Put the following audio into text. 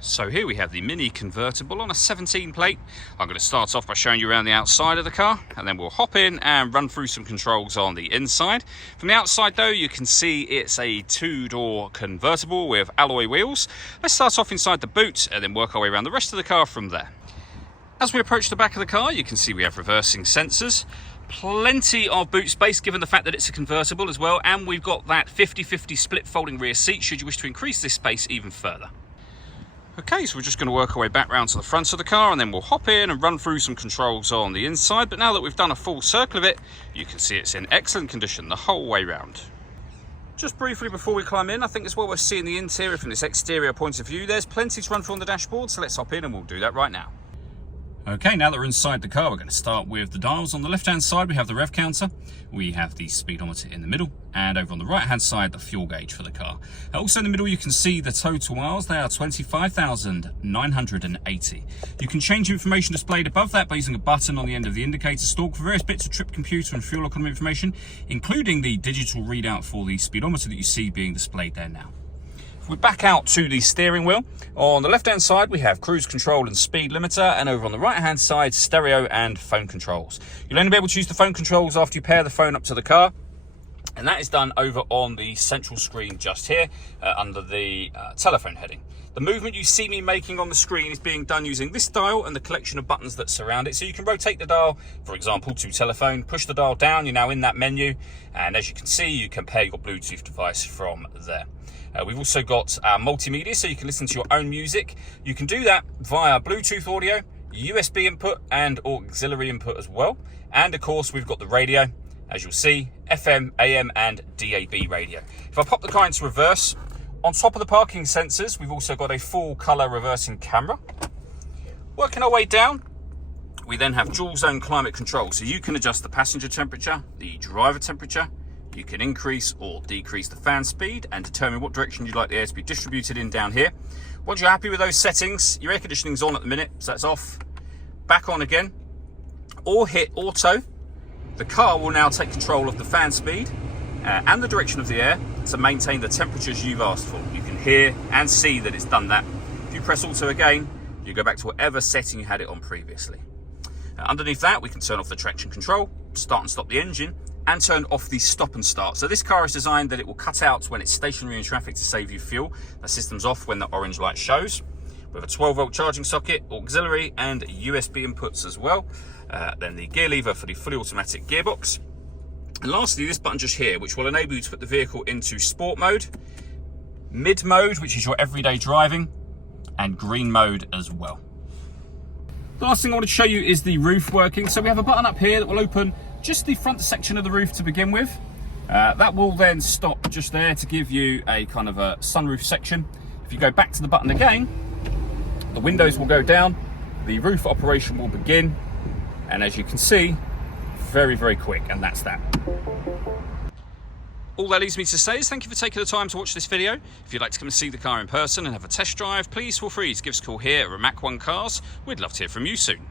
So here we have the Mini convertible on a 17 plate. I'm going to start off by showing you around the outside of the car, and then we'll hop in and run through some controls on the inside. From the outside though, you can see it's a two-door convertible with alloy wheels. Let's start off inside the boot and then work our way around the rest of the car from there. As we approach the back of the car, you can see we have reversing sensors. Plenty of boot space given the fact that it's a convertible as well, and we've got that 50-50 split folding rear seat should you wish to increase this space even further. Okay, so we're just going to work our way back round to the front of the car and then we'll hop in and run through some controls on the inside. But now that we've done a full circle of it, you can see it's in excellent condition the whole way round. Just briefly before we climb in, I think it's well worth seeing the interior from this exterior point of view. There's plenty to run through on the dashboard, so let's hop in and we'll do that right now. Okay, now that we're inside the car, we're going to start with the dials. On the left-hand side, we have the rev counter, we have the speedometer in the middle, and over on the right-hand side, the fuel gauge for the car. Also in the middle, you can see the total miles. They are 25,980. You can change information displayed above that by using a button on the end of the indicator stalk for various bits of trip computer and fuel economy information, including the digital readout for the speedometer that you see being displayed there now. We back out to the steering wheel. On the left hand side we have cruise control and speed limiter, and over on the right hand side stereo and phone controls. You'll only be able to use the phone controls after you pair the phone up to the car, and that is done over on the central screen just here under the telephone heading. The movement you see me making on the screen is being done using this dial and the collection of buttons that surround it. So you can rotate the dial, for example, to telephone, push the dial down, you're now in that menu, and as you can see, you can pair your Bluetooth device from there. We've also got multimedia, so you can listen to your own music. You can do that via Bluetooth audio, USB input, and auxiliary input as well. And of course, we've got the radio, as you'll see, FM, AM, and DAB radio. If I pop the car into reverse, on top of the parking sensors, we've also got a full color reversing camera. Working our way down, we then have dual zone climate control, so you can adjust the passenger temperature, the driver temperature. You can increase or decrease the fan speed and determine what direction you'd like the air to be distributed in down here. Once you're happy with those settings, your air conditioning's on at the minute, so that's off. Back on again, or hit auto. The car will now take control of the fan speed and the direction of the air to maintain the temperatures you've asked for. You can hear and see that it's done that. If you press auto again, you go back to whatever setting you had it on previously. Underneath that, we can turn off the traction control, start and stop the engine, and turn off the stop and start. So this car is designed that it will cut out when it's stationary in traffic to save you fuel. The system's off when the orange light shows. We have a 12-volt charging socket, auxiliary, and USB inputs as well. Then the gear lever for the fully automatic gearbox. And lastly, this button just here, which will enable you to put the vehicle into sport mode, mid mode, which is your everyday driving, and green mode as well. The last thing I want to show you is the roof working. So we have a button up here that will open just the front section of the roof to begin with. That will then stop just there to give you a kind of a sunroof section. If you go back to the button again, the windows will go down, the roof operation will begin, and as you can see, very, very quick, and that's that. All that leaves me to say is thank you for taking the time to watch this video. If you'd like to come and see the car in person and have a test drive, please feel free to give us a call here at Remark One Cars. We'd love to hear from you soon.